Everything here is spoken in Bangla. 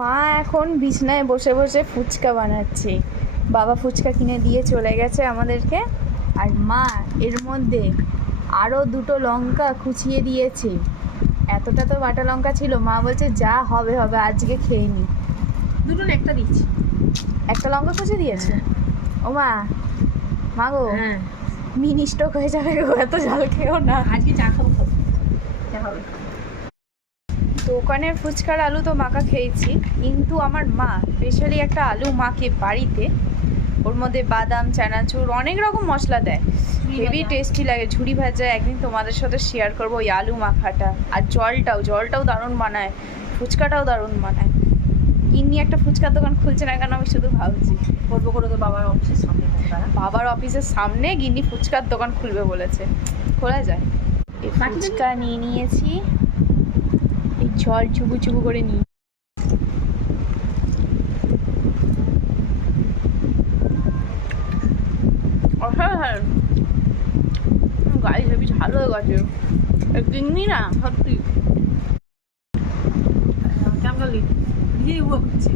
মা এখন বিছনায় বসে বসে ফুচকা বানাচ্ছে। বাবা ফুচকা কিনে দিয়ে চলে গেছে আমাদেরকে। আর মা এর মধ্যে আরও দুটো লঙ্কা কুচিয়ে দিয়েছে। এতটা তো বাটা লঙ্কা ছিল, মা বলছে যা হবে হবে, আজকে খেয়ে নি। দুটো না একটা দিচ্ছি। একটা লঙ্কা কুচিয়ে দিয়েছে। ও মা, মা গো, হ্যাঁ, মিনি স্ট্রোক হয়ে যাবে গো, এত ঝাল খেও না। আজকে চা খাবো তো, চা হবে। দোকানের ফুচকার আলু তো মাখা খেয়েছি, কিন্তু আমার মা স্পেশালি একটা আলু মাখে বাড়িতে। ওর মধ্যে বাদাম, চানাচুর, অনেক রকম মশলা দেয়, হেভি টেস্টি লাগে। ঝুড়ি ভাজা একদিন তোমাদের সাথে শেয়ার করবো ওই আলু মাখাটা। আর জলটাও দারুণ বানায়, ফুচকাটাও দারুণ বানায়। ইনি একটা ফুচকার দোকান খুলছে না কেন আমি শুধু ভাবছি। করবো করে তো বাবার অফিসের সামনে। বাবার অফিসের সামনে গিন্নি ফুচকার দোকান খুলবে বলেছে, খোলা যায়। এই ফুচকা নিয়ে নিয়েছি, এই জল চুবু চুবু করে নিই। হ্যাঁ, গাড়ি হেবি ঝাল হয়ে গেছে। কিনবি না সত্যি? কেমন লাগলি? নিজেই উপভোগ করছি।